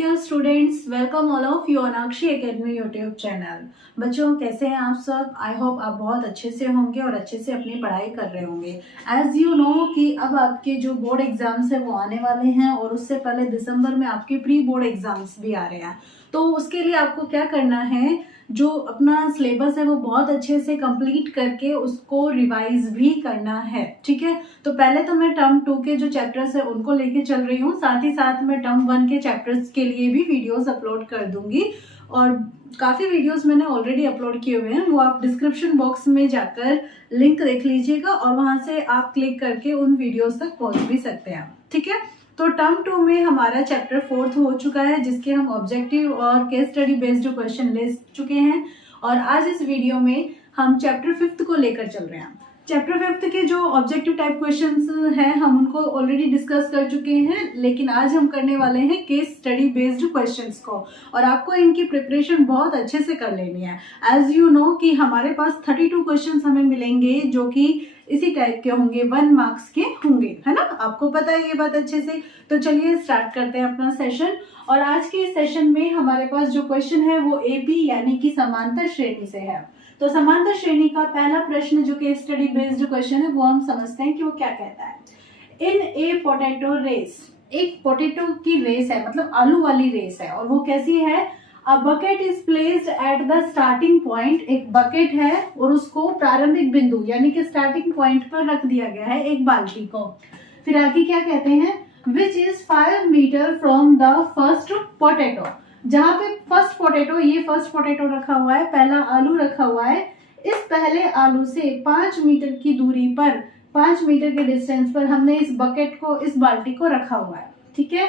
dear students, welcome all of you on Akshi Academy YouTube channel। बच्चों कैसे हैं आप सब? आई होप आप बहुत अच्छे से होंगे और अच्छे से अपनी पढ़ाई कर रहे होंगे। एज यू नो कि अब आपके जो बोर्ड एग्जाम्स है वो आने वाले हैं और उससे पहले दिसंबर में आपके प्री बोर्ड एग्जाम्स भी आ रहे हैं। तो उसके लिए आपको क्या करना है, जो अपना सिलेबस है वो बहुत अच्छे से कंप्लीट करके उसको रिवाइज भी करना है। ठीक है, तो पहले तो मैं टर्म 2 के जो चैप्टर्स है उनको लेके चल रही हूँ, साथ ही साथ मैं टर्म 1 के चैप्टर्स के लिए भी वीडियोस अपलोड कर दूंगी। और काफी वीडियोस मैंने ऑलरेडी अपलोड किए हुए हैं, वो आप डिस्क्रिप्शन बॉक्स में जाकर लिंक देख लीजिएगा और वहां से आप क्लिक करके उन वीडियोस तक पहुंच भी सकते हैं। ठीक है, तो टर्म 2 में हमारा चैप्टर 4 हो चुका है, जिसके हम ऑब्जेक्टिव और केस स्टडी बेस्ड क्वेश्चन ले चुके हैं। और आज इस वीडियो में हम चैप्टर 5 को लेकर चल रहे हैं। चैप्टर 5 के जो ऑब्जेक्टिव टाइप क्वेश्चंस हैं हम उनको ऑलरेडी डिस्कस कर चुके हैं, लेकिन आज हम करने वाले हैं केस स्टडी बेस्ड क्वेश्चंस को, और आपको इनकी प्रिपरेशन बहुत अच्छे से कर लेनी है। एज यू नो कि हमारे पास 32 क्वेश्चंस हमें मिलेंगे जो कि इसी टाइप के होंगे, 1 मार्क्स के होंगे, है ना? आपको पता है ये बात अच्छे से। तो चलिए स्टार्ट करते हैं अपना सेशन। और आज के इस सेशन में हमारे पास जो क्वेश्चन है वो एपी यानी कि समांतर श्रेणी से है। तो समांतर श्रेणी का पहला प्रश्न जो कि स्टडी बेस्ड क्वेश्चन है वो हम समझते हैं कि वो क्या कहता है। इन ए पोटैटो रेस, एक पोटैटो की रेस है, मतलब आलू वाली रेस है, और वो कैसी है? A bucket is placed at the starting point, एक बकेट है और उसको प्रारंभिक बिंदु यानी कि स्टार्टिंग पॉइंट पर रख दिया गया है एक बाल्टी को। फिर आगे क्या कहते हैं? Which is 5 meter from the first potato, जहां पे फर्स्ट पोटैटो, ये फर्स्ट पोटैटो रखा हुआ है, पहला आलू रखा हुआ है, इस पहले आलू से 5 मीटर की दूरी पर, 5 मीटर के डिस्टेंस पर हमने इस बकेट को, इस बाल्टी को रखा हुआ है। ठीक है,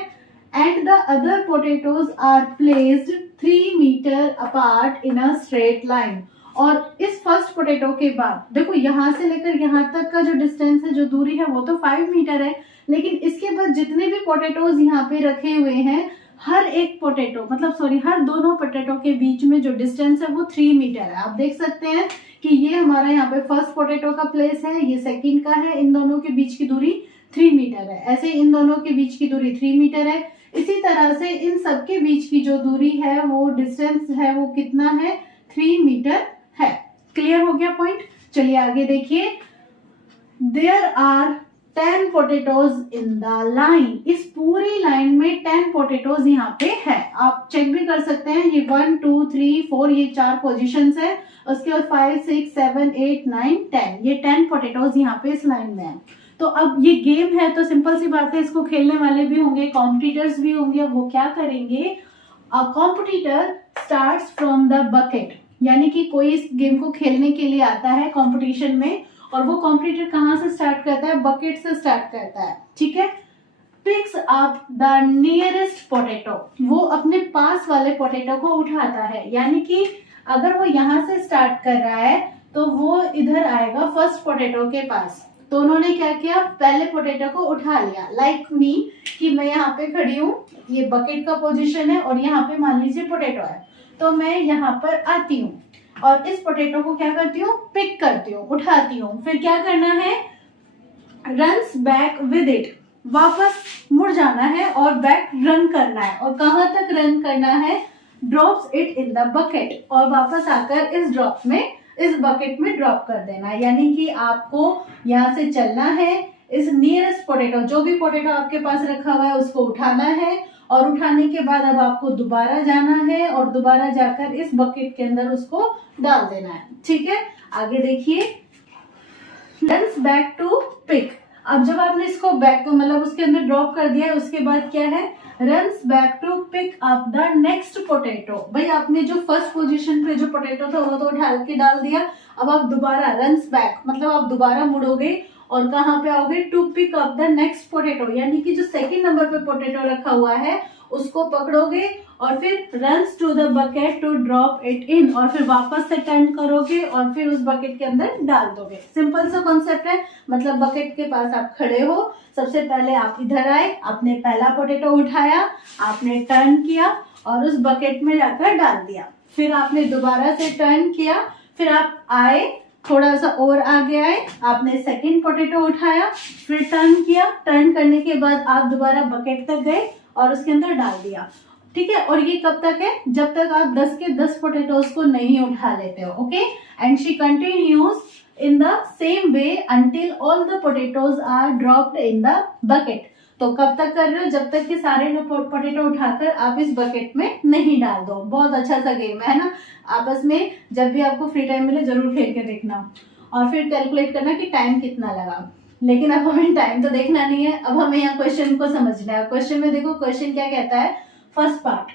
and the other potatoes are placed 3 meter apart in a straight line. और इस फर्स्ट पोटैटो के बाद देखो यहां से लेकर यहां तक का जो डिस्टेंस है, जो दूरी है, वो तो 5 मीटर है, लेकिन इसके बाद जितने भी पोटैटोज यहाँ पे रखे हुए हैं, हर एक पोटैटो हर दोनों पोटैटो के बीच में जो डिस्टेंस है वो 3 मीटर है। आप देख सकते हैं कि ये हमारा यहाँ पे फर्स्ट पोटैटो का प्लेस है, ये सेकंड का है, इन दोनों के बीच की दूरी 3 मीटर है। ऐसे इन दोनों के बीच की दूरी 3 मीटर है। इसी तरह से इन सबके बीच की जो दूरी है, वो डिस्टेंस है, वो कितना है? 3 मीटर है। क्लियर हो गया पॉइंट? चलिए आगे देखिए। There are 10 potatoes in the line, इस पूरी लाइन में 10 पोटैटोज यहाँ पे है। आप चेक भी कर सकते हैं, ये 1 2 3 4 ये 4 पोजीशंस है, उसके बाद 5 6 7 8 9 10, ये 10 पोटैटोज यहाँ पे इस लाइन में है। तो अब ये गेम है तो सिंपल सी बात है, इसको खेलने वाले भी होंगे, कॉम्पिटिटर्स भी होंगे। वो क्या करेंगे? अ competitor starts from the bucket, यानी कि कोई इस गेम को खेलने के लिए आता है कंपटीशन में, और वो कॉम्पिटिटर कहाँ से स्टार्ट करता है? बकेट से स्टार्ट करता है। ठीक है, picks up the nearest potato, वो अपने पास वाले पोटैटो को उठाता है, यानी कि अगर वो यहाँ से स्टार्ट कर रहा है तो वो इधर आएगा फर्स्ट पोटैटो के पास। तो उन्होंने क्या किया? पहले पोटैटो को उठा लिया। लाइक मी, कि मैं यहाँ पे खड़ी हूँ, ये बकेट का पोजीशन है और यहाँ पे मान लीजिए पोटैटो है, तो मैं यहाँ पर आती हूँ और इस पोटैटो को क्या करती हूँ? पिक करती हूँ, उठाती हूँ। फिर क्या करना है? रन्स बैक विद इट, वापस मुड़ जाना है और बैक रन करना है। और कहाँ तक रन करना है? Drops it in the bucket, और वापस आकर इस ड्रॉप में, इस बकेट में ड्रॉप कर देना है। यानी कि आपको यहाँ से चलना है, इस नियरेस्ट पोटैटो, जो भी पोटैटो आपके पास रखा हुआ है उसको उठाना है, और उठाने के बाद अब आपको दोबारा जाना है और दोबारा जाकर इस बकेट के अंदर उसको डाल देना है। ठीक है, आगे देखिए। रन्स बैक टू पिक, अब जब आपने इसको बैक उसके अंदर ड्रॉप कर दिया है, उसके बाद क्या है? Runs back to pick up the next potato. भाई आपने जो फर्स्ट पोजीशन पे जो पोटैटो था वो तो उठा के डाल दिया, अब आप दोबारा रन्स बैक आप दोबारा मुड़ोगे और कहाँ पे आओगे? To pick up the next potato, यानी कि जो सेकंड नंबर पे पोटैटो रखा हुआ है उसको पकड़ोगे और फिर runs to the bucket to drop it in, और फिर वापस से टर्न करोगे और फिर उस बकेट के अंदर डाल दोगे। सिंपल सा कॉन्सेप्ट है, मतलब बकेट के पास आप खड़े हो, सबसे पहले आप इधर आए, आपने पहला पोटैटो उठाया, आपने टर्न किया और उस बकेट में जाकर डाल दिया, फिर आपने दोबारा से टर्न किया, फिर आप आए, थोड़ा सा और आगे आए, आपने सेकंड पोटैटो उठाया, फिर टर्न किया, टर्न करने के बाद आप दोबारा बकेट तक गए और उसके अंदर डाल दिया। ठीक है, और ये कब तक है, जब तक आप 10 के 10 पोटेटोज को नहीं उठा लेते हो, okay. And she continues in the same way until all the potatoes are dropped in the bucket. तो कब तक कर रहे हो, जब तक कि सारे पोटेटो उठाकर आप इस बकेट में नहीं डाल दो। बहुत अच्छा सा गेम है ना, आपस में जब भी आपको फ्री टाइम मिले जरूर खेल के देखना और फिर कैलकुलेट करना कि टाइम कितना लगा। लेकिन अब हमें टाइम तो देखना नहीं है, अब हमें यहाँ क्वेश्चन को समझना है। क्वेश्चन में देखो, क्वेश्चन क्या कहता है, first part,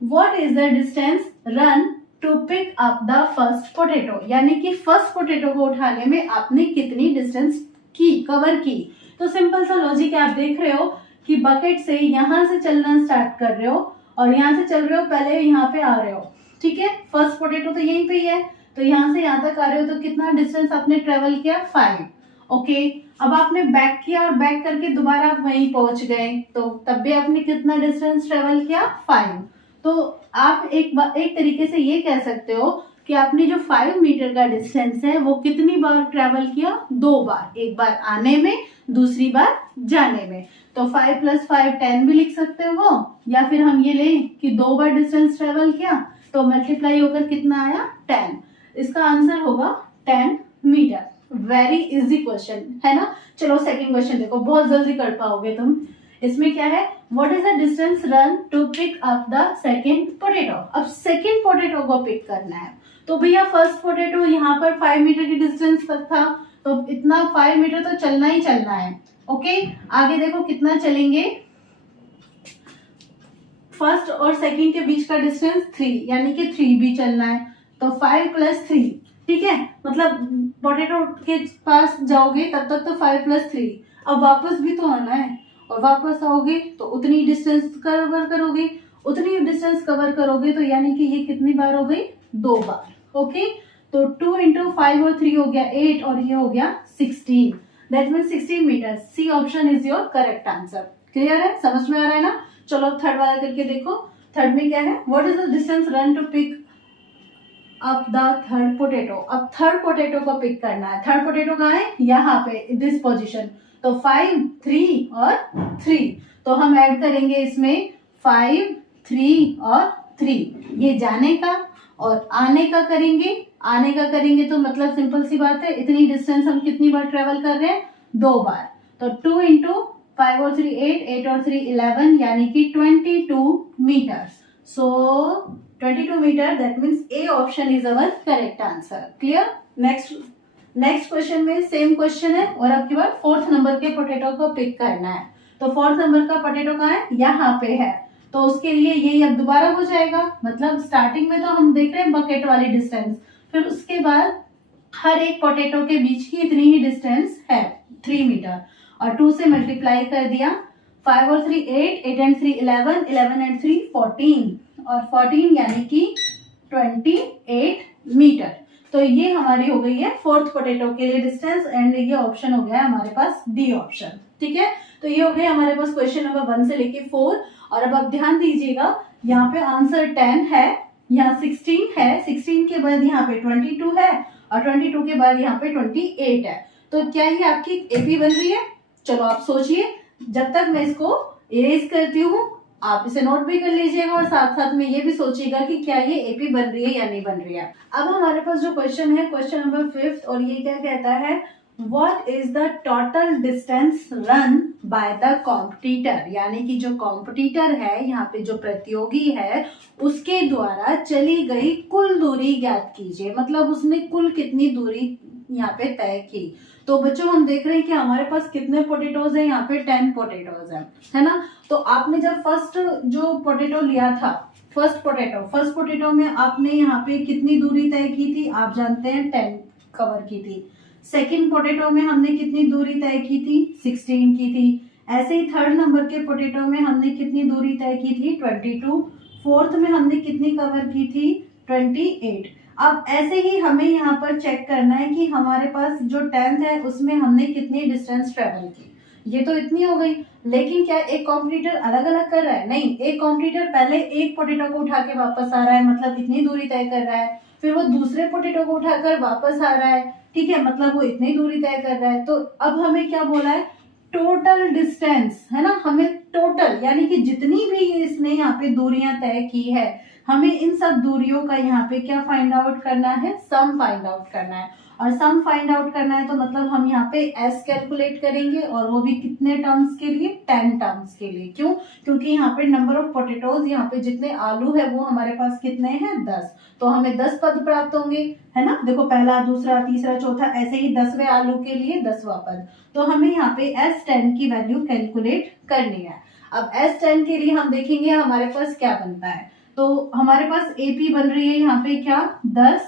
what is the distance run to pick up the first potato, यानी कि फर्स्ट पोटेटो को उठाने में आपने कितनी डिस्टेंस की, कवर की। तो सिंपल सा लॉजिक है, आप देख रहे हो कि बकेट से यहां से चलना स्टार्ट कर रहे हो और यहाँ से चल रहे हो, पहले यहाँ पे आ रहे हो, ठीक है। फर्स्ट पोटेटो तो यहीं पे ही है, तो यहाँ से यहाँ तक आ रहे हो, तो कितना डिस्टेंस आपने ट्रेवल किया, 5, ओके। अब आपने बैक किया और बैक करके दोबारा आप वहीं पहुंच गए, तो तब भी आपने कितना डिस्टेंस ट्रेवल किया, 5। तो आप एक तरीके से ये कह सकते हो कि आपने जो 5 मीटर का डिस्टेंस है वो कितनी बार ट्रेवल किया, 2 बार, एक बार आने में, दूसरी बार जाने में। तो 5 + 5 10 भी लिख सकते हो, या फिर हम ये लें कि 2 बार डिस्टेंस ट्रेवल किया तो मल्टीप्लाई होकर कितना आया, 10। इसका आंसर होगा 10 मीटर। वेरी इजी क्वेश्चन है ना। चलो सेकंड क्वेश्चन देखो, बहुत जल्दी कर पाओगे तुम। इसमें क्या है, what is the distance run to pick up the second potato. अब सेकंड पोटैटो को पिक करना है, तो भैया फर्स्ट पोटैटो यहाँ पर 5 मीटर की डिस्टेंस पर था, तो इतना 5 मीटर तो चलना ही चलना है, ओके। आगे देखो कितना चलेंगे, फर्स्ट और सेकंड के बीच का डिस्टेंस 3, यानी कि 3 भी चलना है, तो 5 + 3, ठीक है। मतलब पोटैटो के पास जाओगे तब तक तो 5 + 3, अब वापस भी तो आना है, और वापस आओगे तो उतनी डिस्टेंस कवर करोगे, उतनी डिस्टेंस कवर करोगे, तो यानी कि ये कितनी बार हो गई, 2 बार, ओके। तो 2 × 5 और 3 हो गया 8, और ये हो गया 16, that means 16 meter. C option is your correct answer. Clear है, समझ में आ रहा है ना। चलो थर्ड वाला करके देखो, थर्ड में क्या है, what is the distance run to pick up the third potato. अब थर्ड पोटैटो को पिक करना है, थर्ड पोटैटो कहाँ है, यहाँ पे दिस पोजीशन, तो 5, 3 और 3, तो हम ऐड करेंगे इसमें 5, 3 और 3, ये जाने का और आने का करेंगे। आने का करेंगे तो मतलब सिंपल सी बात है, इतनी डिस्टेंस हम कितनी बार ट्रेवल कर रहे हैं, 2 बार, तो 2 × 5 और 3 8, 8 और 3 11, यानी कि 22 meter. So 22 meter, that means A option is our correct answer. Clear. Next question में सेम क्वेश्चन है, और अब की बार 4th नंबर के पोटैटो को पिक करना है। तो 4th नंबर का पोटैटो कहाँ है, यहाँ पे है, तो उसके लिए ये अब दोबारा हो जाएगा। मतलब स्टार्टिंग में तो हम देख रहे हैं बकेट वाली डिस्टेंस, फिर उसके बाद हर एक पोटैटो के बीच की इतनी ही डिस्टेंस है, 3 मीटर, और 2 से मल्टीप्लाई कर दिया, 5 और 3 8, 8 and 3 11, 11 and 3 14, और 14 यानी कि 28 मीटर। तो ये हमारी हो गई है 4th पोटैटो के लिए डिस्टेंस, एंड ये ऑप्शन हो गया हमारे पास डी ऑप्शन, ठीक है। तो ये हो गया हमारे पास क्वेश्चन नंबर 1 से लेके 4। और अब आप ध्यान दीजिएगा, यहाँ पे आंसर 10 है, यहाँ 16 है, 16 के बाद यहाँ पे 22 है, और 22 के बाद यहाँ पे 28 है। तो क्या ये आपकी एपी बन रही है? चलो आप सोचिए, जब तक मैं इसको इरेज करती हूँ आप इसे नोट भी कर लीजिएगा, और साथ साथ में ये भी सोचिएगा कि क्या ये एपी बन रही है या नहीं बन रही है। अब हमारे पास जो क्वेश्चन है, क्वेश्चन नंबर 5, और ये क्या कहता है, What is the total distance run by the competitor, यानी कि जो कॉम्पिटिटर है, यहाँ पे जो प्रतियोगी है, उसके द्वारा चली गई कुल दूरी ज्ञात कीजिए। मतलब उसने कुल कितनी दूरी यहाँ पे तय की। तो बच्चों हम देख रहे हैं कि हमारे पास कितने पोटैटोज हैं, यहाँ पे 10 पोटैटोज हैं, है ना। तो आपने जब फर्स्ट जो पोटैटो लिया था, फर्स्ट पोटैटो में आपने यहाँ पे कितनी दूरी तय की थी, आप जानते हैं 10 कवर की थी। सेकंड पोटैटो में हमने कितनी दूरी तय की थी, 16 की थी। ऐसे ही थर्ड नंबर के पोटैटो में हमने कितनी दूरी तय की थी, 22। फोर्थ में हमने कितनी कवर की थी, 28। अब ऐसे ही हमें यहाँ पर चेक करना है कि हमारे पास जो 10th है उसमें हमने कितनी डिस्टेंस ट्रेवल की। ये तो इतनी हो गई, लेकिन क्या एक कॉम्पिटिटर अलग अलग कर रहा है? नहीं, एक कॉम्पिटिटर पहले एक पोटैटो को उठा के वापस आ रहा है, मतलब इतनी दूरी तय कर रहा है, फिर वो दूसरे पोटैटो को उठाकर वापस आ रहा है, ठीक है, मतलब वो इतनी दूरी तय कर रहा है। तो अब हमें क्या बोला है, टोटल डिस्टेंस, है ना। हमें टोटल यानी कि जितनी भी इसने यहाँ पे दूरियां तय की है, हमें इन सब दूरियों का यहाँ पे क्या फाइंड आउट करना है, सम फाइंड आउट करना है। और सम फाइंड आउट करना है तो मतलब हम यहाँ पे एस कैलकुलेट करेंगे, और वो भी कितने टर्म्स के लिए, 10 टर्म्स के लिए। क्यों? क्योंकि यहाँ पे नंबर ऑफ पोटेटोज, यहाँ पे जितने आलू है वो हमारे पास कितने हैं, 10। तो हमें 10 पद प्राप्त होंगे, है ना। देखो पहला, दूसरा, तीसरा, चौथा, ऐसे ही 10वें आलू के लिए 10वां पद। तो हमें यहाँ पे S10 की वैल्यू कैलकुलेट करनी है। अब S10 के लिए हम देखेंगे हमारे पास क्या बनता है। तो हमारे पास AP बन रही है यहाँ पे क्या, 10,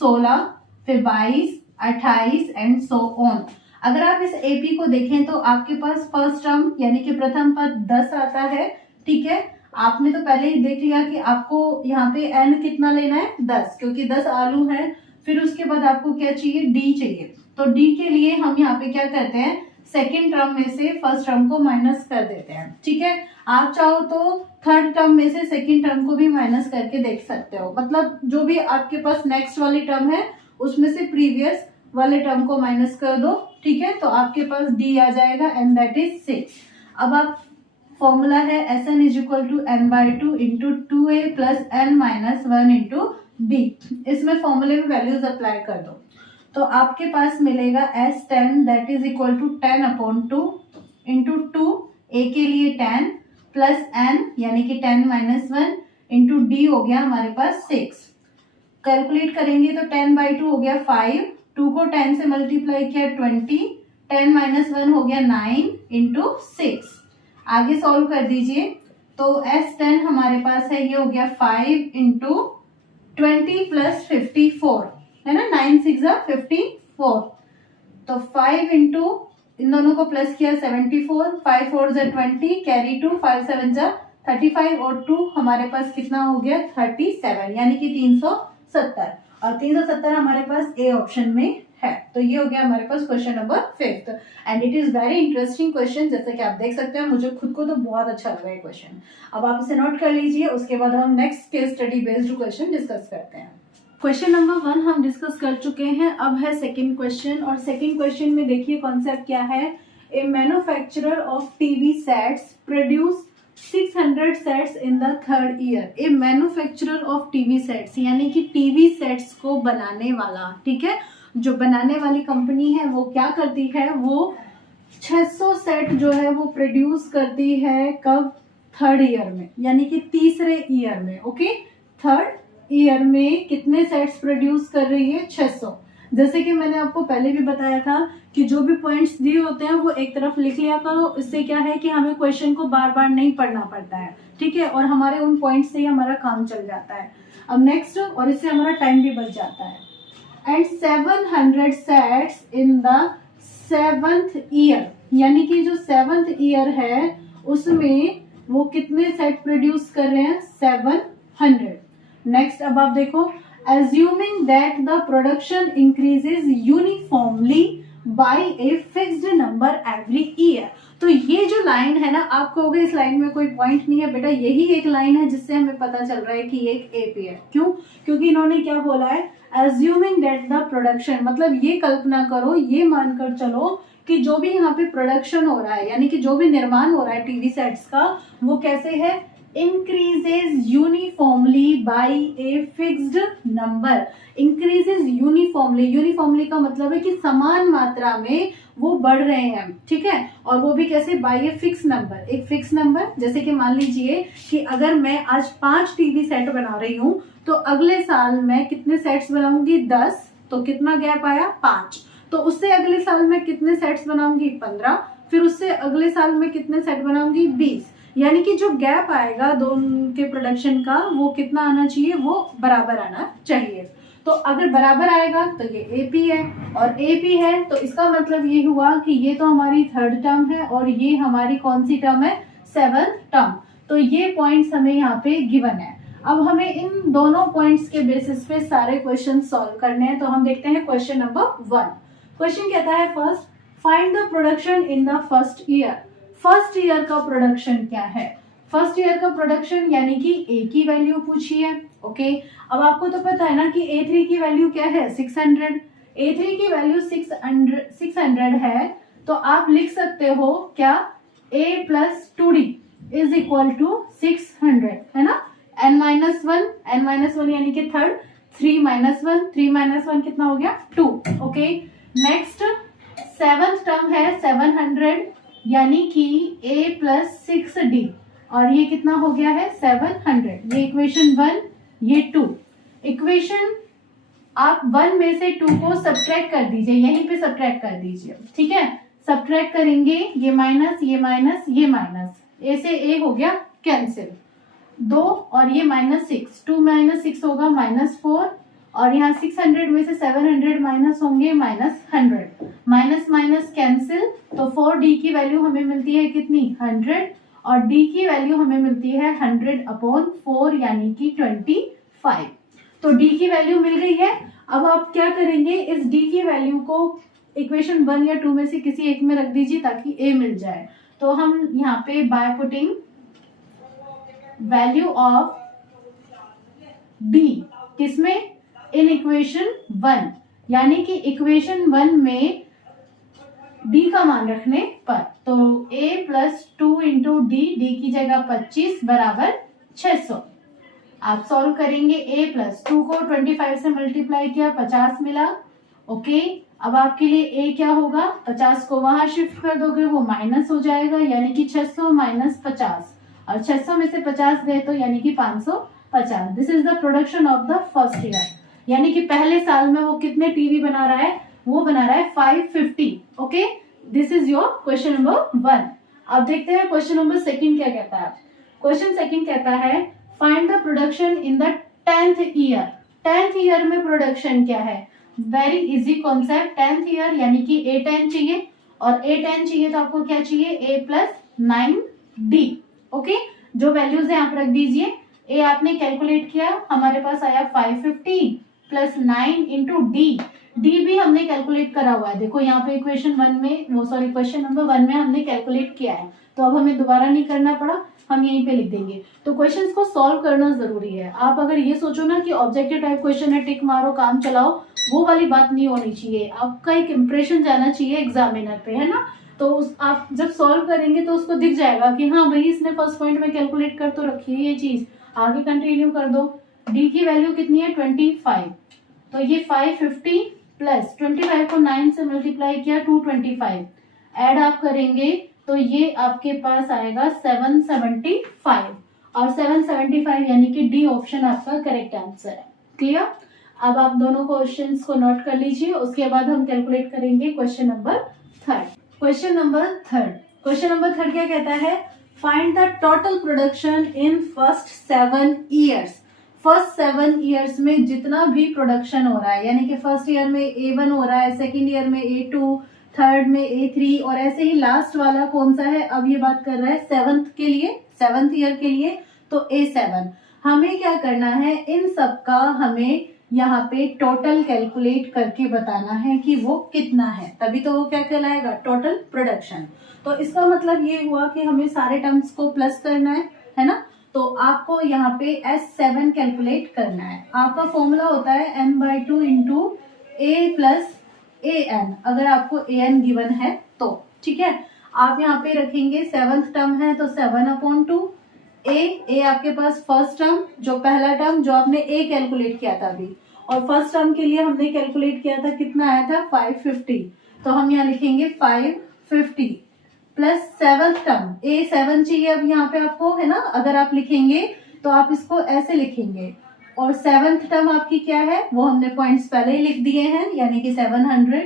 16, फिर 22, 28 एंड सो ऑन। अगर आप इस AP को देखें तो आपके पास फर्स्ट टर्म यानी कि प्रथम पद 10 आता है, ठीक है। आपने तो पहले ही देख लिया कि आपको यहाँ पे n कितना लेना है, 10, क्योंकि 10 आलू है। फिर उसके बाद आपको क्या चाहिए, D चाहिए। तो D के लिए हम यहाँ पे क्या करते हैं, सेकेंड टर्म में से फर्स्ट टर्म को माइनस कर देते हैं, ठीक है। आप चाहो तो थर्ड टर्म में से सेकेंड टर्म को भी माइनस करके देख सकते हो, मतलब जो भी आपके पास नेक्स्ट वाली टर्म है उसमें से प्रीवियस वाले टर्म को माइनस कर दो, ठीक है। तो आपके पास D आ जाएगा एंड दैट इज 6। अब आप फॉर्मूला है Sn is equal to n/2 into 2a plus n minus 1 into D। इसमें फॉर्मूले में वैल्यूज अप्लाई कर दो तो आपके पास मिलेगा S10 that is equal to 10/2 into 2, a के लिए 10 प्लस n यानी कि 10 माइनस 1 इंटू D हो गया हमारे पास 6। कैलकुलेट करेंगे तो 10/2 हो गया 5, 2 को 10 से मल्टीप्लाई किया 20, 10 माइनस 1 हो गया 9 इंटू 6। आगे सॉल्व कर दीजिए तो S10 हमारे पास है, ये हो गया 5 इंटू 20 प्लस 54, है ना, 9 6 54। तो 5 इंटू इन दोनों को प्लस किया 74, 5 4 20, कैरी 2, 5 7 35 और 2 हमारे पास कितना हो गया 37 यानी कि 370। और 370 हमारे पास ए ऑप्शन में है। तो ये हो गया हमारे पास question number 5 and it is very interesting question. जैसे कि आप देख सकते हैं मुझे खुद को तो बहुत अच्छा लगा ये क्वेश्चन। अब आप इसे नोट कर लीजिए, उसके बाद हम next case study based question discuss करते हैं। क्वेश्चन नंबर 1 हम डिस्कस कर चुके हैं, अब है सेकंड क्वेश्चन। और सेकंड क्वेश्चन में देखिए कॉन्सेप्ट क्या है। A manufacturer of TV sets produce 600 sets in the third year. A manufacturer of TV sets यानी कि टीवी सेट्स को बनाने वाला, ठीक है, जो बनाने वाली कंपनी है वो क्या करती है, वो 600 सेट जो है वो प्रोड्यूस करती है कब, थर्ड ईयर में, यानी कि तीसरे ईयर में। ओके, थर्ड ईयर में कितने सेट्स प्रोड्यूस कर रही है, 600। जैसे कि मैंने आपको पहले भी बताया था कि जो भी पॉइंट्स दिए होते हैं वो एक तरफ लिख लिया करो, इससे क्या है कि हमें क्वेश्चन को बार बार नहीं पढ़ना पड़ता है, ठीक है, और हमारे उन पॉइंट्स से ही हमारा काम चल जाता है। अब नेक्स्ट, और इससे हमारा टाइम भी बच जाता है। And 700 sets in the 7th year, यानी कि जो 7th ईयर है उसमें वो कितने सेट प्रोड्यूस कर रहे हैं, 700। नेक्स्ट, अब आप देखो, assuming that the production increases uniformly by a fixed number every year। तो ये जो लाइन है ना, आप कहोगे इस लाइन में कोई पॉइंट नहीं है बेटा, यही एक लाइन है जिससे हमें पता चल रहा है कि ये एक एपी है। क्यों? क्योंकि इन्होंने क्या बोला है, assuming that the production, मतलब ये कल्पना करो, ये मानकर चलो कि जो भी यहाँ पे प्रोडक्शन हो रहा है, यानी कि जो भी निर्माण हो रहा है टीवी सेट्स का, वो कैसे है, increases uniformly by a fixed number। increases uniformly, uniformly का मतलब है कि समान मात्रा में वो बढ़ रहे हैं, ठीक है, और वो भी कैसे, by a fixed number, एक फिक्स नंबर। जैसे कि मान लीजिए कि अगर मैं आज 5 टीवी सेट बना रही हूँ तो अगले साल मैं कितने सेट्स बनाऊंगी, 10, तो कितना गैप आया, 5। तो उससे अगले साल में कितने सेट्स बनाऊंगी, 15, फिर उससे अगले साल में कितने सेट बनाऊंगी, 20। यानी कि जो गैप आएगा दोनों के प्रोडक्शन का वो कितना आना चाहिए, वो बराबर आना चाहिए। तो अगर बराबर आएगा तो ये एपी है, और एपी है तो इसका मतलब ये हुआ कि ये तो हमारी थर्ड टर्म है और ये हमारी कौन सी टर्म है, 7th टर्म। तो ये पॉइंट्स हमें यहाँ पे गिवन है। अब हमें इन दोनों पॉइंट्स के बेसिस पे सारे क्वेश्चन सॉल्व करने हैं। तो हम देखते हैं क्वेश्चन नंबर 1। क्वेश्चन कहता है first, find the production in the first year. First year का प्रोडक्शन क्या है, फर्स्ट ईयर का प्रोडक्शन यानी कि ए की वैल्यू पूछी है। ओके, अब आपको तो पता है ना कि A3 की वैल्यू क्या है, 600। A3 की वैल्यू 600 है, तो आप लिख सकते हो क्या, A plus 2D, is equal to 600, है ना। n माइनस वन यानी कि थर्ड, 3 माइनस वन कितना हो गया 2। ओके, नेक्स्ट सेवंथ टर्म है 700 यानी कि a प्लस 6d, और ये कितना हो गया है 700। ये इक्वेशन 1, ये 2। इक्वेशन आप 1 में से 2 को सब्ट्रैक्ट कर दीजिए, यहीं पे सब्ट्रैक्ट कर दीजिए, ठीक है। सब्ट्रैक्ट करेंगे, ये माइनस ये माइनस ये माइनस, ए से ए हो गया कैंसिल, 2 और ये -6, 2 - 6 होगा -4, और यहाँ 600 में से 700 माइनस होंगे -100, माइनस माइनस कैंसिल, तो 4d की वैल्यू हमें मिलती है कितनी 100, और d की वैल्यू हमें मिलती है 100/4 यानी कि 25। तो d की वैल्यू मिल गई है। अब आप क्या करेंगे, इस d की वैल्यू को इक्वेशन 1 या 2 में से किसी एक में रख दीजिए ताकि a मिल जाए। तो हम यहाँ पे by putting value of d किसमें, इन इक्वेशन 1, यानी कि इक्वेशन 1 में d का मान रखने पर, तो a प्लस 2 इंटू डी की जगह 25 बराबर 600। आप सॉल्व करेंगे, a प्लस 2 को 25 से मल्टीप्लाई किया 50 मिला। ओके, अब आपके लिए a क्या होगा, 50 को वहां शिफ्ट कर दोगे वो माइनस हो जाएगा, यानी कि 600 माइनस 50, और 600 में से 50 गए तो यानी कि 550। This is the production of the first year, यानी कि पहले साल में वो कितने टीवी बना रहा है, वो बना रहा है 550। Okay, this is your question number 1। अब देखते हैं क्वेश्चन नंबर 2 क्या कहता है। क्वेश्चन 2 कहता है find the production in the 10th year. 10th year में प्रोडक्शन क्या है, very easy concept. 10th year यानी कि A10 चाहिए, और A10 चाहिए तो आपको क्या चाहिए, a प्लस 9d। ओके, जो वैल्यूज है आप रख दीजिए। a आपने कैलकुलेट किया, हमारे पास आया 550 प्लस 9 इंटू डी भी हमने कैलकुलेट करा हुआ है। देखो यहाँ पे इक्वेशन 1 में, वो सॉरी क्वेश्चन नंबर 1 में हमने कैलकुलेट किया है, तो अब हमें दोबारा नहीं करना पड़ा, हम यहीं पे लिख देंगे। तो क्वेश्चंस को सॉल्व करना जरूरी है। आप अगर ये सोचो ना कि ऑब्जेक्टिव टाइप क्वेश्चन है, टिक मारो काम चलाओ, वो वाली बात नहीं होनी चाहिए। आपका एक इंप्रेशन जाना चाहिए एग्जामिनर पे, है ना। तो आप जब सॉल्व करेंगे तो उसको दिख जाएगा कि हाँ भाई इसने फर्स्ट पॉइंट में कैलकुलेट कर तो रखी है ये चीज, आगे कंटिन्यू कर दो। डी की वैल्यू कितनी है 25, तो ये 550 प्लस 25 को 9 से मल्टीप्लाई किया 225, ऐड आप करेंगे तो ये आपके पास आएगा 775, और 775 यानी कि डी ऑप्शन आपका करेक्ट आंसर है। क्लियर। अब आप दोनों क्वेश्चंस को नोट कर लीजिए, उसके बाद हम कैलकुलेट करेंगे क्वेश्चन नंबर 3। क्वेश्चन नंबर 3 क्या कहता है, find the total production in first 7 years. First 7 years में जितना भी प्रोडक्शन हो रहा है, यानी कि फर्स्ट ईयर में A1 हो रहा है, सेकेंड ईयर में A2, थर्ड में A3, और ऐसे ही लास्ट वाला कौन सा है, अब ये बात कर रहा है 7th ईयर के लिए, तो A7। हमें क्या करना है, इन सब का हमें यहाँ पे टोटल कैलकुलेट करके बताना है कि वो कितना है, तभी तो वो क्या कहलाएगा, टोटल प्रोडक्शन। तो इसका मतलब ये हुआ कि हमें सारे टर्म्स को प्लस करना है ना। तो आपको यहाँ पे S7 कैलकुलेट करना है। आपका फॉर्मूला होता है n/2 into A plus an, अगर आपको an गिवन है तो, ठीक है। आप यहाँ पे रखेंगे 7th टर्म है तो 7/2, ए आपके पास फर्स्ट टर्म, जो पहला टर्म जो आपने a कैलकुलेट किया था अभी, और फर्स्ट टर्म के लिए हमने कैलकुलेट किया था, कितना आया था 550, तो हम यहाँ लिखेंगे 550 प्लस 7th टर्म, A7 चाहिए अब यहाँ पे आपको, है ना। अगर आप लिखेंगे तो आप इसको ऐसे लिखेंगे, और 7th टर्म आपकी क्या है, वो हमने पॉइंट्स पहले ही लिख दिए हैं, यानी कि 700।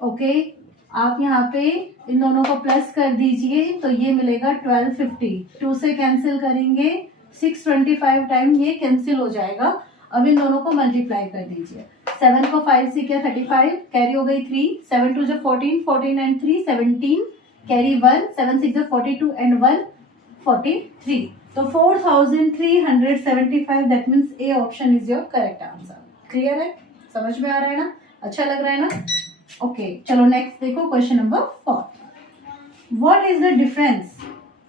ओके, आप यहाँ पे इन दोनों को प्लस कर दीजिए तो ये मिलेगा 1250, 2 से कैंसिल करेंगे 625 टाइम ये कैंसिल हो जाएगा। अब इन दोनों को मल्टीप्लाई कर दीजिए, 7 को 5 से किया 35, कैरी हो गई 3, 7 2 14, 14 एंड 3 17, कैरी 1, 7 6 42 एंड 1 43, तो 4375, that means A option is your correct answer. Clear है, समझ में आ रहा है ना, अच्छा लग रहा है ना। ओके, चलो नेक्स्ट देखो question number 4। What is the difference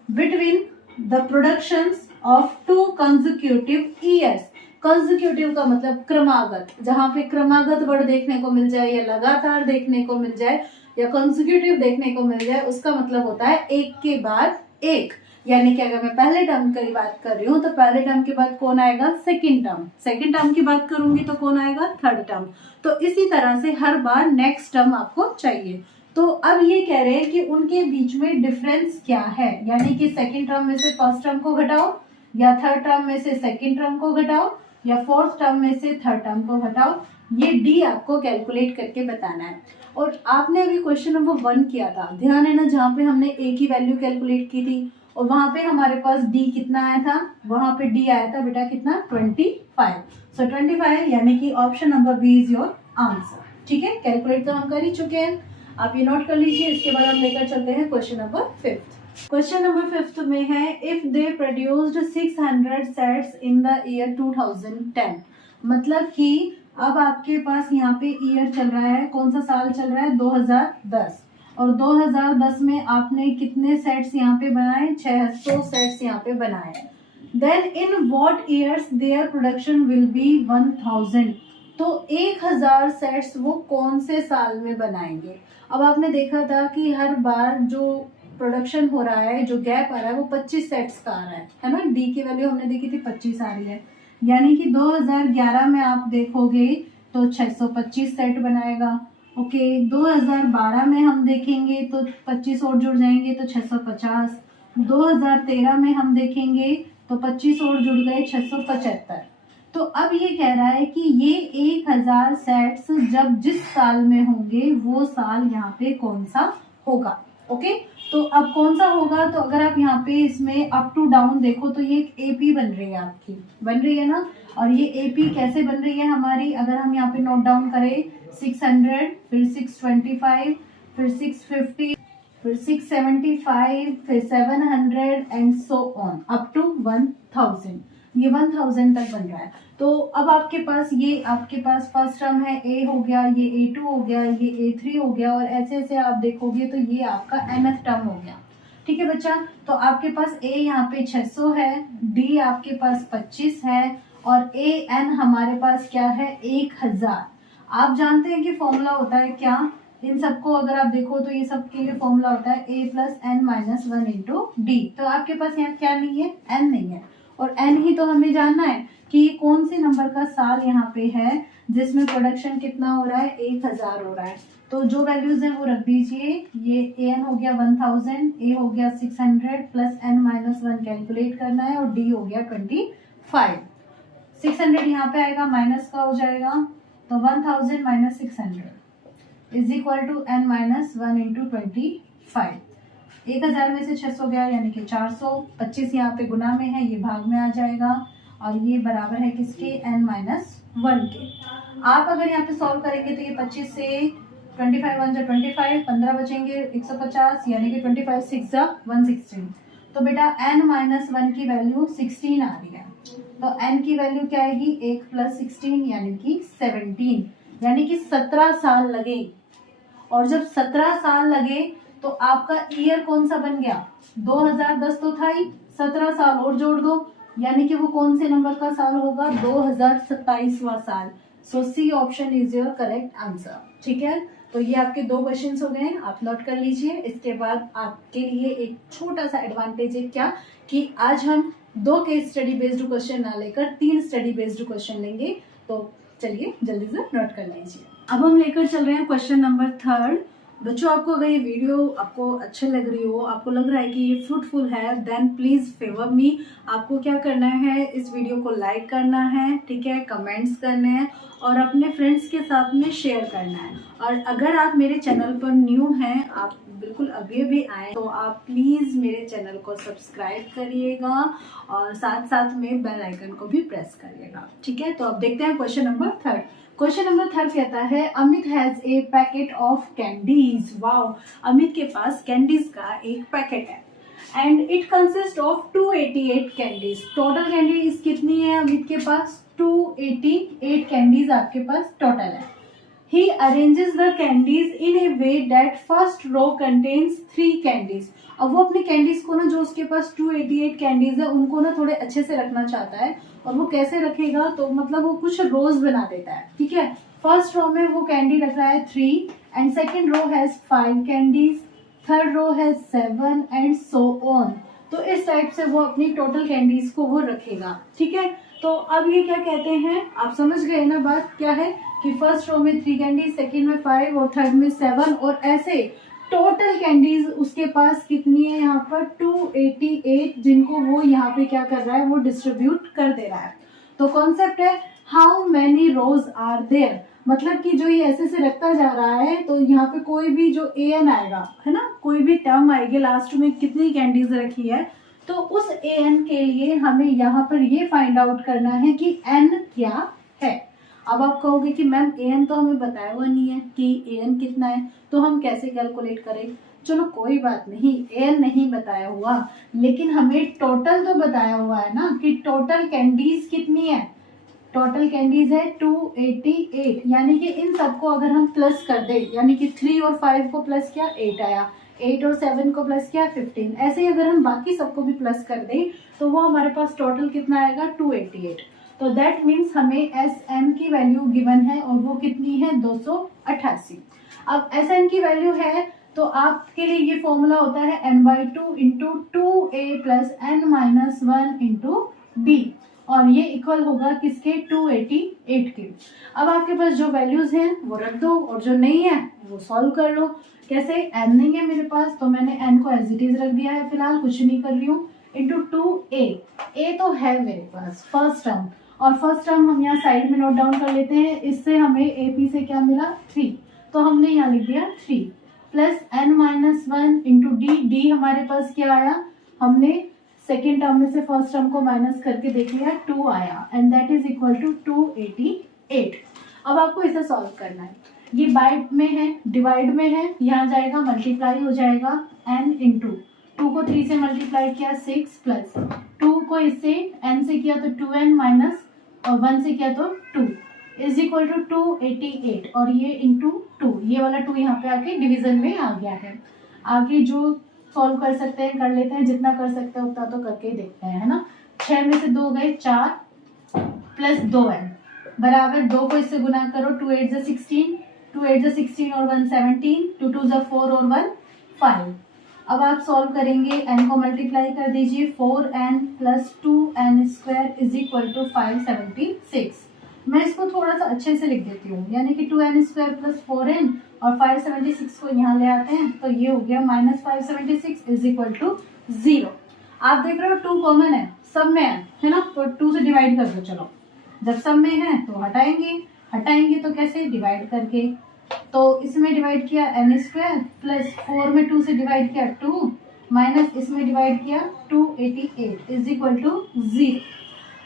between the productions of 2 consecutive years. Consecutive का मतलब क्रमागत, जहां पे क्रमागत वर्ड देखने को मिल जाए, या लगातार देखने को मिल जाए, या कंसेक्यूटिव देखने को मिल जाए, उसका मतलब होता है एक के बाद एक, यानी कि अगर मैं पहले टर्म की बात कर रही हूँ तो पहले टर्म के बाद कौन आएगा, सेकंड टर्म, सेकंड टर्म की बात करूंगी तो कौन आएगा, थर्ड टर्म। तो इसी तरह से हर बार नेक्स्ट टर्म आपको चाहिए। तो अब ये कह रहे हैं कि उनके बीच में डिफरेंस क्या है, यानी कि सेकंड टर्म में से फर्स्ट टर्म को घटाओ, या थर्ड टर्म में से सेकंड टर्म को घटाओ, या फोर्थ टर्म में से थर्ड टर्म को घटाओ। ये डी आपको कैलकुलेट करके बताना है। और आपने अभी क्वेश्चन नंबर 1 किया था, ध्यान है ना, जहाँ पे हमने ए की वैल्यू कैलकुलेट की थी और वहां पे हमारे पास डी कितना आया था, वहां पे डी आया था बेटा कितना, 25। सो 25 यानी कि option number B is your answer. ठीक है, कैलकुलेट तो हम कर ही चुके हैं, आप ये नोट कर लीजिए। इसके बाद हम लेकर चलते हैं क्वेश्चन नंबर 5। क्वेश्चन नंबर 5 में है, if they produced 600 sets in the year 2010। मतलब कि अब आपके पास यहाँ पे ईयर चल रहा है, कौन सा साल चल रहा है, 2010, और 2010 में आपने कितने सेट्स यहाँ पे बनाए, 600 सेट्स यहाँ पे बनाए। Then in what years there production will be 1000। तो 1000 सेट्स वो कौन से साल में बनाएंगे। अब आपने देखा था कि हर बार जो प्रोडक्शन हो रहा है, जो गैप आ रहा है वो 25 सेट्स का आ रहा है ना। डी की वैल्यू हमने देखी थी 25 आ रही है, यानी कि 2011 में आप देखोगे तो 625 सेट बनाएगा। ओके, 2012 में हम देखेंगे तो 25 और जुड़ जाएंगे तो 650। 2013 में हम देखेंगे तो 25 और जुड़ गए 675। तो अब ये कह रहा है कि ये 1000 सेट्स जब जिस साल में होंगे वो साल यहाँ पे कौन सा होगा। ओके, तो अब कौन सा होगा, तो अगर आप यहाँ पे इसमें अप टू डाउन देखो तो ये एक एपी बन रही है, आपकी बन रही है ना। और ये एपी कैसे बन रही है हमारी, अगर हम यहाँ पे नोट डाउन करें, 600, फिर 625, फिर 650, फिर 675, फिर 700 and so on up to 1000। ये 1000 तक बन रहा है। तो अब आपके पास फर्स्ट टर्म है, ए हो गया, ये A2 हो गया, ये A3 हो गया, और ऐसे ऐसे आप देखोगे तो ये आपका nth टर्म हो गया। ठीक है बच्चा, तो आपके पास A यहाँ पे 600 है, D आपके पास 25 है, और AN हमारे पास क्या है, 1000। आप जानते हैं कि फॉर्मूला होता है क्या, इन सबको अगर आप देखो तो ये सब के लिए फॉर्मूला होता है A + n - 1 × D। तो आपके पास यहाँ क्या नहीं है, n नहीं है, और n ही तो हमें जानना है कि कौन से नंबर का साल यहाँ पे है जिसमें प्रोडक्शन कितना हो रहा है, 1000 हो रहा है। तो जो वैल्यूज हैं वो रख दीजिए। ये an हो गया 1000, a हो गया 600 + n - 1 कैलकुलेट करना है, और d हो गया 25। 600 यहाँ पे आएगा, माइनस का हो जाएगा, तो 1000 - 600 इज इक्वल टू n - 1 × 25। 1000 में से 600 गया यानी कि 400, 25 यहाँ पे गुना में है, ये भाग में आ जाएगा, और ये बराबर है किसके, n - 1 के। आप अगर यहाँ पे सॉल्व करेंगे तो ये 25 से 25 1 जा 25, 15 बचेंगे 150, यानी कि 25 6 जा 116। तो बेटा n - 1 की वैल्यू 16 आ रही है, तो n की वैल्यू क्या आएगी, 1 + 16 यानी कि 17, यानी कि 17 साल लगे। और जब 17 साल लगे तो आपका ईयर कौन सा बन गया, 2010 तो था ही, 17 साल और जोड़ दो, यानी कि वो कौन से नंबर का साल होगा, 2027वां साल। So C option is your correct answer. ठीक है, तो ये आपके 2 क्वेश्चंस हो गए, आप नोट कर लीजिए। इसके बाद आपके लिए एक छोटा सा एडवांटेज है क्या, कि आज हम 2 केस स्टडी बेस्ड क्वेश्चन ना लेकर 3 स्टडी बेस्ड क्वेश्चन लेंगे। तो चलिए जल्दी से नोट कर लीजिए। अब हम लेकर चल रहे हैं क्वेश्चन नंबर 3। बच्चों, आपको अगर ये वीडियो आपको अच्छी लग रही हो, आपको लग रहा है कि ये फ्रूटफुल है, देन प्लीज़ फेवर मी। आपको क्या करना है, इस वीडियो को लाइक करना है, ठीक है, कमेंट्स करने हैं, और अपने फ्रेंड्स के साथ में शेयर करना है। और अगर आप मेरे चैनल पर न्यू हैं, आप बिल्कुल अभी भी आए, तो आप प्लीज़ मेरे चैनल को सब्सक्राइब करिएगा, और साथ साथ में बेल आइकन को भी प्रेस करिएगा। ठीक है, तो अब देखते हैं क्वेश्चन नंबर 3। क्वेश्चन नंबर 3 कहता है, Amit has a packet of candies. Wow, Amit के पास कैंडीज का एक पैकेट है, and it consist of 288 candies. Total candies कितनी है अमित के पास, 288 कैंडीज आपके पास टोटल है। He arranges the candies in a way that first row contains 3 candies। अब वो अपनी कैंडीज को ना, जो उसके पास 288 कैंडीज है, उनको ना थोड़े अच्छे से रखना चाहता है। और वो कैसे रखेगा, तो मतलब वो कुछ रोज बना देता है। ठीक है, फर्स्ट रो में वो कैंडी रख रहा है 3, and second row has 5 candies, third row has 7 and so on. तो इस टाइप से वो अपनी टोटल कैंडीज को वो रखेगा, ठीक है। तो अब ये क्या कहते हैं, आप समझ गए ना बात क्या है, कि फर्स्ट रो में 3 कैंडीज, सेकंड में 5 और थर्ड में 7, और ऐसे टोटल कैंडीज उसके पास कितनी है यहाँ पर 288, जिनको वो यहाँ पे क्या कर रहा है, वो डिस्ट्रीब्यूट कर दे रहा है। तो कॉन्सेप्ट है how many rows are there, मतलब कि जो ये ऐसे से रखता जा रहा है, तो यहाँ पे कोई भी जो an आएगा, है ना, कोई भी टर्म आएगी लास्ट में कितनी कैंडीज रखी है, तो उस an के लिए हमें यहाँ पर ये फाइंड आउट करना है कि n क्या है। अब आप कहोगे कि मैम an तो हमें बताया हुआ नहीं है कि an कितना है, तो हम कैसे कैलकुलेट करें। चलो कोई बात नहीं, an नहीं बताया हुआ, लेकिन हमें टोटल तो बताया हुआ है ना कि टोटल कैंडीज कितनी है। टोटल कैंडीज है 288, यानी कि इन सबको अगर हम प्लस कर दे, यानी कि 3 और 5 को प्लस किया 8 आया, 8 और 7 को प्लस किया 15, ऐसे ही अगर हम बाकी सबको भी प्लस कर दें तो वो हमारे पास टोटल कितना आएगा 288। तो दैट मीन्स हमें एस एन की वैल्यू गिवन है और वो कितनी है 288। अब एस एन की वैल्यू है तो आपके लिए ये फॉर्मूला होता है n/2 into 2a plus n-1 into b, और ये इक्वल होगा किसके 288 के। अब आपके पास जो वैल्यूज हैं वो रख दो और जो नहीं है वो सॉल्व कर लो। कैसे, n नहीं है मेरे पास तो मैंने n को एज इट इज रख दिया है, फिलहाल कुछ नहीं कर रही हूँ, इंटू 2a तो है मेरे पास फर्स्ट टर्म, और फर्स्ट टर्म हम यहाँ साइड में नोट डाउन कर लेते हैं। इससे हमें AP से क्या मिला 3, तो हमने यहाँ लिख दिया 3 प्लस n-1 इंटू d हमारे पास क्या आया, हमने सेकेंड टर्म में से फर्स्ट टर्म को माइनस करके देख लिया 2 आया, and that is equal to 288। अब आपको इसे सॉल्व करना है, ये बाय में है, डिवाइड में है, यहाँ जाएगा मल्टीप्लाई हो जाएगा n इंटू 2 को 3 से मल्टीप्लाई किया 6 प्लस 2 को इससे n से किया तो 2n माइनस और 1 से किया तो 2 इज इक्वल टू 288, और ये इंटू 2, ये वाला 2 यहाँ पे आके डिवीजन में आ गया है। आगे जो सॉल्व कर सकते हैं कर लेते हैं, जितना कर सकते हैं उतना तो करके ही देखते हैं, है ना। 6 में से 2 गए 4 प्लस 2n बराबर 2 को इससे गुना करो, 2 8 16, 2 8 16 और 1 17, 2 2 4 और 1 5। अब आप सॉल्व करेंगे, n को मल्टीप्लाई कर दीजिए, 4n plus 2n square is equal to 576। मैं इसको थोड़ा सा अच्छे से लिख देती हूँ, यानी कि 2n स्क्वायर प्लस 4n और 576 को यहाँ ले आते हैं, तो ये हो गया माइनस 576 इज इक्वल टू 0। आप देख रहे हो 2 कॉमन है, सब में है ना, तो 2 से डिवाइड कर दो। चलो जब सब में है तो हटाएंगे तो कैसे, डिवाइड करके। तो इसमें डिवाइड किया n स्क्वायर प्लस 4 में 2 से डिवाइड किया 2 माइनस इसमें डिवाइड किया 288 इज इक्वल टू 0।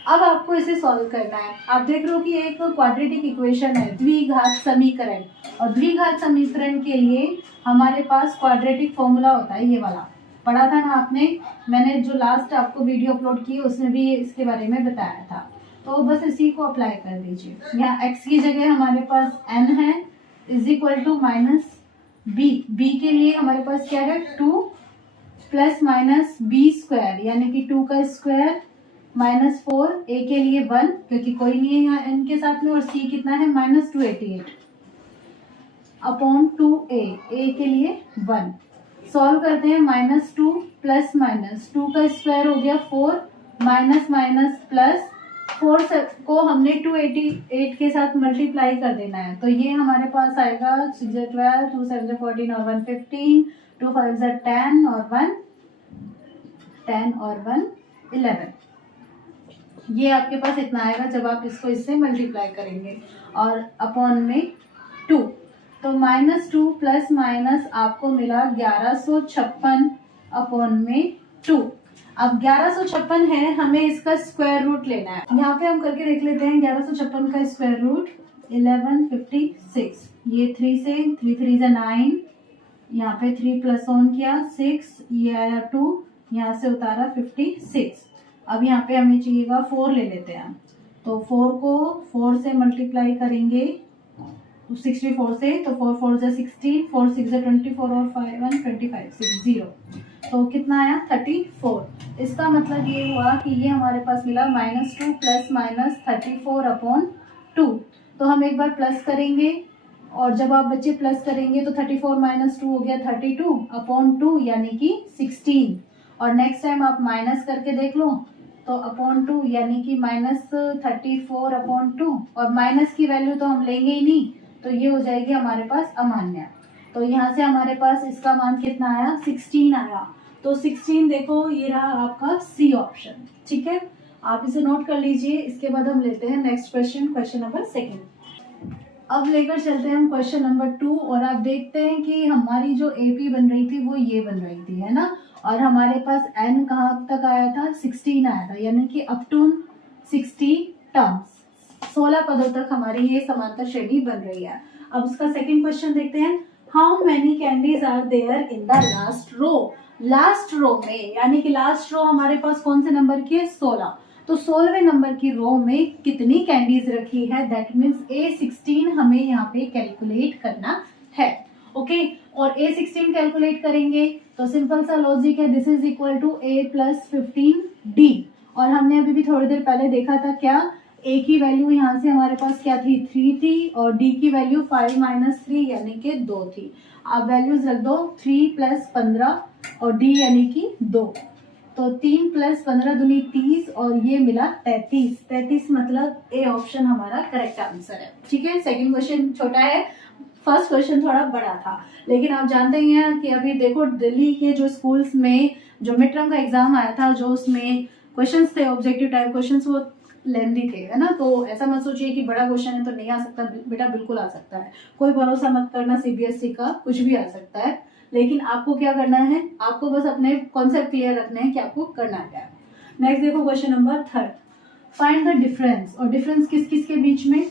अब आपको इसे सॉल्व करना है। आप देख रहे हो कि एक क्वाड्रेटिक इक्वेशन है, द्विघात समीकरण, और द्विघात समीकरण के लिए हमारे पास क्वाड्रेटिक फॉर्मूला होता है, ये वाला पढ़ा था ना आपने, मैंने जो लास्ट आपको वीडियो अपलोड की उसमें भी इसके बारे में बताया था। तो बस इसी को अप्लाई कर दीजिए। यहाँ x की जगह हमारे पास n है is equal to minus b के लिए हमारे पास क्या है 2 प्लस माइनस b स्क्वायर, यानी कि 2 का स्क्वायर माइनस 4, a के लिए 1 क्योंकि कोई नहीं है यहाँ n के साथ में, और c कितना है माइनस 288 अपॉन 2a के लिए 1। सॉल्व करते हैं, माइनस 2 प्लस माइनस 2 का स्क्वायर हो गया 4 माइनस माइनस प्लस 4 को हमने 288 के साथ मल्टीप्लाई कर देना है, तो ये हमारे पास आएगा 6 12, 2 7 14 और 1 15, 2 5 10 और 1 11। ये आपके पास इतना आएगा जब आप इसको इससे मल्टीप्लाई करेंगे, और अपॉन में 2, तो माइनस 2 प्लस माइनस आपको मिला 1156 अपॉन में 2। अब 1156 है, हमें इसका स्क्वायर रूट लेना है। यहाँ पे हम करके देख लेते हैं, 1156 का स्क्वायर रूट 1156, ये 3 से 3 3 9, यहाँ पे 3 प्लस ऑन किया 6, ये आया 2, यहाँ से उतारा 56। अब यहाँ पे हमें चाहिएगा 4 ले लेते हैं, तो 4 को 4 से मल्टीप्लाई करेंगे 64 से, तो 4 4 जा 16, 4 6 जा 24 और 5 1 25 6 0, तो कितना आया 34। इसका मतलब ये हुआ कि ये हमारे पास मिला -2 प्लस माइनस 34 अपॉन 2। तो हम एक बार प्लस करेंगे, और जब आप बच्चे प्लस करेंगे तो 34 माइनस 2 हो गया 32 अपॉन 2 यानी कि 16, और नेक्स्ट टाइम आप माइनस करके देख लो तो अपॉन 2 यानी कि -34/2, और माइनस की वैल्यू तो हम लेंगे ही नहीं, तो ये हो जाएगी हमारे पास अमान्य। तो यहाँ से हमारे पास इसका मान कितना आया, 16 आया। तो 16 देखो ये रहा आपका सी ऑप्शन। ठीक है, आप इसे नोट कर लीजिए। इसके बाद हम लेते हैं नेक्स्ट क्वेश्चन, क्वेश्चन नंबर 2। अब लेकर चलते हैं हम क्वेश्चन नंबर 2, और आप देखते हैं कि हमारी जो एपी बन रही थी वो ये बन रही थी, है ना। और हमारे पास एन कहाँ तक आया था, 16 आया था, यानी कि अप टू 60 टर्म्स, 16 पदों तक हमारी ये समांतर श्रेणी बन रही है। अब इसका सेकंड क्वेश्चन देखते हैं। How many candies are there in the last row. Last row में, यानी कि लास्ट रो हमारे पास कौन से नंबर की है, 16। तो 16वें नंबर की रो में कितनी कैंडीज रखी है, दैट मीन्स A16 हमें यहाँ पे कैलकुलेट करना है। ओके, और A16 कैलकुलेट करेंगे तो सिंपल सा लॉजिक है, this is equal to A + 15D। और हमने अभी भी थोड़ी देर पहले देखा था क्या, A की वैल्यू यहाँ से हमारे पास क्या थी, 3 थी, और D की वैल्यू 5 - 3 यानी कि 2 थी। आप वैल्यूज रख दो, 3 + 15 और D यानी कि 2, तो 3 + 15 दूनी 30, और ये मिला 33। 33 मतलब ए ऑप्शन हमारा करेक्ट आंसर है। ठीक है, सेकंड क्वेश्चन छोटा है, फर्स्ट क्वेश्चन थोड़ा बड़ा था, लेकिन आप जानते ही हैं कि अभी देखो दिल्ली के जो स्कूल्स में जो मिड टर्म का एग्जाम आया था, जो उसमें क्वेश्चंस थे ऑब्जेक्टिव टाइप क्वेश्चंस, वो लेंदी थे, है ना। तो ऐसा मत सोचिए कि बड़ा क्वेश्चन है तो नहीं आ सकता, बेटा बिल्कुल आ सकता है, कोई भरोसा मत करना, सीबीएसई का कुछ भी आ सकता है। लेकिन आपको क्या करना है, आपको बस अपने कॉन्सेप्ट क्लियर रखने हैं कि आपको करना क्या है। नेक्स्ट देखो question number 3, find the difference. और डिफरेंस किस किस के बीच में,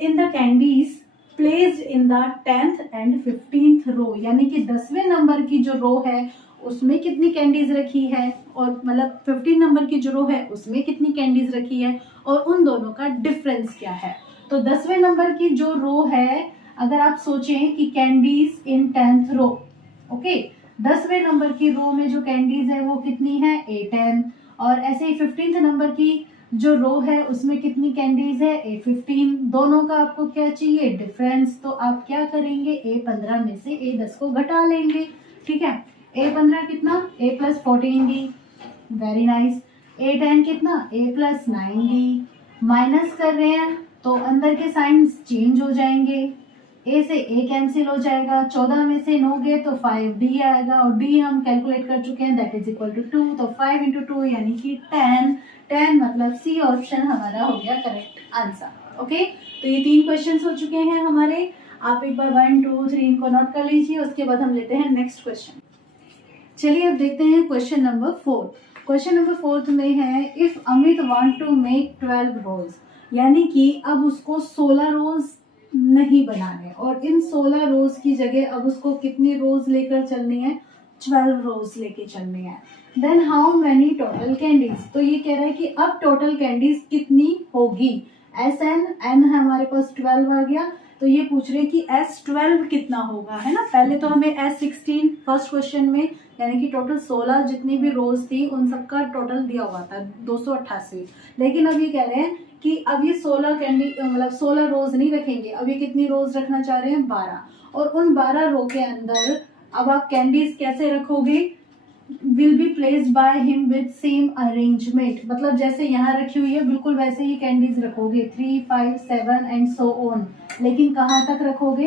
in the candies placed in the 10th and 15th रो, यानी कि 10वें नंबर की जो रो है उसमें कितनी कैंडीज रखी है, और मतलब 15 नंबर की जो रो है उसमें कितनी कैंडीज रखी है, और उन दोनों का डिफरेंस क्या है। तो 10वें नंबर की जो रो है, अगर आप सोचें कि कैंडीज इन 10th रो, ओके, 10वें नंबर की रो में जो कैंडीज है वो कितनी है, A10, और ऐसे ही 15th नंबर की जो रो है उसमें कितनी कैंडीज है, A15। दोनों का आपको क्या चाहिए, डिफरेंस। तो आप क्या करेंगे, A15 में से A10 को घटा लेंगे। ठीक है, A15 कितना, A + 14D, very nice. A10 कितना, A + 9D। माइनस कर रहे हैं तो अंदर के साइंस चेंज हो जाएंगे, A से A कैंसिल हो जाएगा, 14 में से 9 गए तो 5D आएगा, और D हम कैलकुलेट कर चुके हैं, दैट इज इक्वल टू 2, तो 5 × 2 यानी कि 10। 10 मतलब सी ऑप्शन हमारा हो गया करेक्ट आंसर। ओके, तो ये 3 क्वेश्चंस हो चुके हैं हमारे। आप एक बार 1 2 3 इनको नोट कर लीजिए, उसके बाद हम लेते हैं नेक्स्ट क्वेश्चन। चलिए अब देखते हैं क्वेश्चन नंबर 4। क्वेश्चन नंबर 4 में है, if Amit want to make 12 rows, यानी कि अब उसको 16 रोज नहीं बनाने, और इन 16 रोज की जगह अब उसको कितनी रोज लेकर चलनी है, 12 रोज लेके चलनी है। Then how many total candies, तो ये कह रहा है कि अब टोटल कैंडीज कितनी होगी। एन हमारे पास 12 आ गया, तो ये पूछ रहे हैं कि S12 कितना होगा, है ना। पहले तो हमें S16 फर्स्ट क्वेश्चन में, यानी कि टोटल 16 जितनी भी रोज थी उन सबका टोटल दिया हुआ था 288। लेकिन अब ये कह रहे हैं कि अब ये 16 कैंडी मतलब 16 रोज नहीं रखेंगे, अब ये कितनी रोज रखना चाह रहे हैं, 12। और उन 12 रो के अंदर अब आप कैंडीज कैसे रखोगे, will be placed by him with same arrangement, मतलब जैसे यहाँ रखी हुई है बिल्कुल वैसे ही कैंडीज रखोगे, 3 5 7 एंड सो ऑन। लेकिन कहाँ तक रखोगे,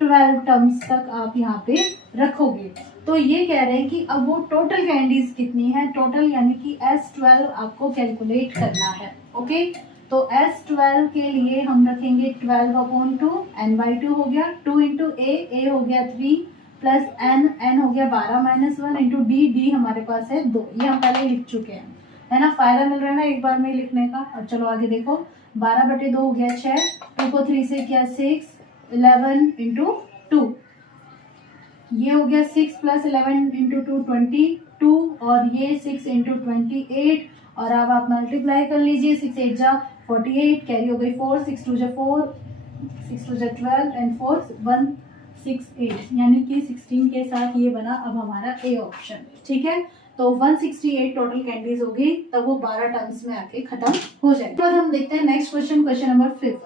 12 टर्म्स तक आप यहाँ पे रखोगे। तो ये कह रहे हैं कि अब वो टोटल कैंडीज कितनी है, टोटल यानी कि S12 आपको कैलकुलेट करना है। ओके, तो S12 के लिए हम रखेंगे 12/2, n/2 हो गया, 2 × A हो गया 3 प्लस n हो गया 12 - 1 इंटू D हमारे पास है 2, ये हम पहले लिख चुके हैं, है ना। फायदा मिल रहा है ना एक बार में लिखने का। अब चलो आगे देखो, 12/2 हो गया 6, 2 को 3 से किया 6, 11 × 2, ये हो गया 6 + 11 × 2 22, और ये 6 × 28, और अब आप मल्टीप्लाई कर लीजिए, 6 8 जा 48, कैरी हो गई 4, 6 2 जा 4, 6 2 जा 12 एंड 4 168, यानी कि 16 के साथ ये बना अब हमारा ए ऑप्शन। ठीक है, तो 168 टोटल कैंडीज होगी, तब वो 12 टर्म्स में आके खत्म हो जाएगी। तो हम देखते हैं next question, question number 5।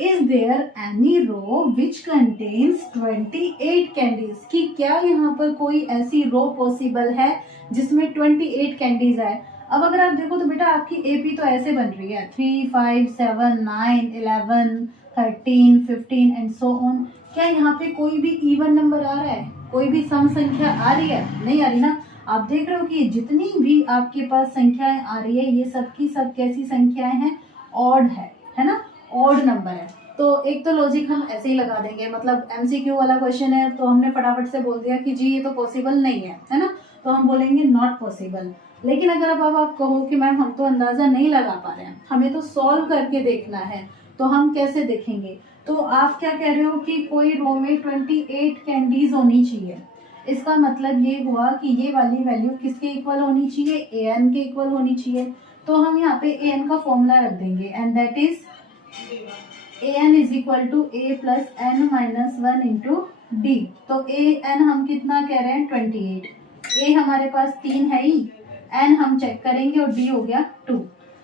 Is there any row which contains 28 candies, कि क्या यहाँ पर कोई ऐसी रो पॉसिबल है जिसमें 28 कैंडीज है। अब अगर आप देखो तो बेटा आपकी एपी तो ऐसे बन रही है 3, 5, 7, 9, 11, 13, 15 एंड सो ऑन। क्या यहाँ पे कोई भी इवन नंबर आ रहा है, कोई भी सम संख्या आ रही है? नहीं आ रही ना। आप देख रहे हो कि जितनी भी आपके पास संख्याएं आ रही है ये सब की सब कैसी संख्याएं हैं, ऑड है ना, ऑड नंबर है। तो एक तो लॉजिक हम ऐसे ही लगा देंगे, मतलब एमसीक्यू वाला क्वेश्चन है तो हमने फटाफट से बोल दिया कि जी ये तो पॉसिबल नहीं है ना, तो हम बोलेंगे नॉट पॉसिबल। लेकिन अगर अब आप कहो कि मैम हम तो अंदाजा नहीं लगा पा रहे हैं, हमें तो सॉल्व करके देखना है, तो हम कैसे देखेंगे? तो आप क्या कह रहे हो कि कोई रो में 28 कैंडीज होनी चाहिए। इसका मतलब ये हुआ कि ये वाली वैल्यू किसके इक्वल होनी चाहिए, an के इक्वल होनी चाहिए। तो हम यहाँ पे an का फॉर्मूला रख देंगे and that is an is equal to a plus n minus 1 into D. तो an हम कितना कह रहे हैं 28, a हमारे पास 3 है ही, n हम चेक करेंगे और d हो गया 2।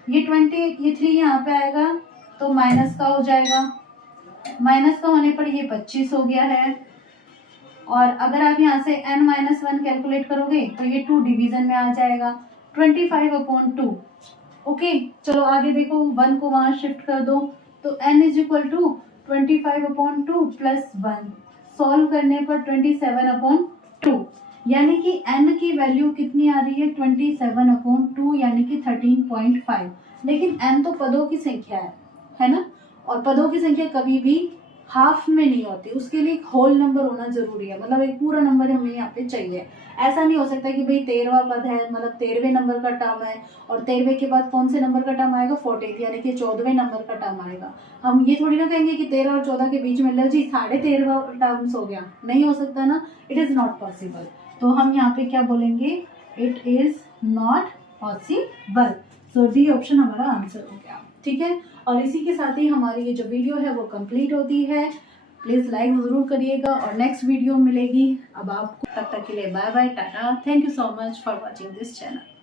ये 28, ये 3 यहाँ पे आएगा तो माइनस का हो जाएगा, माइनस का होने पर ये 25 हो गया है। और अगर आप यहाँ से n माइनस 1 कैलकुलेट करोगे तो ये 2 डिवीजन में आ जाएगा 25/2। ओके चलो आगे देखो, 1 को वहां शिफ्ट कर दो तो n is equal to 25/2 plus 1, solve करने पर 27/2, यानी कि n की वैल्यू कितनी आ रही है 27/2 यानी कि 13.5। लेकिन n तो पदों की संख्या है ना, और पदों की संख्या कभी भी हाफ में नहीं होती, उसके लिए एक होल नंबर होना जरूरी है, मतलब एक पूरा नंबर हमें यहाँ पे चाहिए। ऐसा नहीं हो सकता कि भाई 13वां पद है, मतलब 13वें नंबर का टर्म है और 13वें के बाद कौन से नंबर का टर्म आएगा 14th, यानी कि 14वें नंबर का टर्म आएगा। हम ये थोड़ी ना कहेंगे कि 13 और 14 के बीच में लो जी 13.5 टर्म्स हो गया, नहीं हो सकता ना, इट इज नॉट पॉसिबल। तो हम यहाँ पे क्या बोलेंगे, it is not possible. So D option हमारा आंसर हो गया, ठीक है। और इसी के साथ ही हमारी ये जो वीडियो है वो कंप्लीट होती है। प्लीज लाइक जरूर करिएगा और नेक्स्ट वीडियो मिलेगी। अब आपको तब तक के लिए bye bye, tata, thank you so much for watching this channel.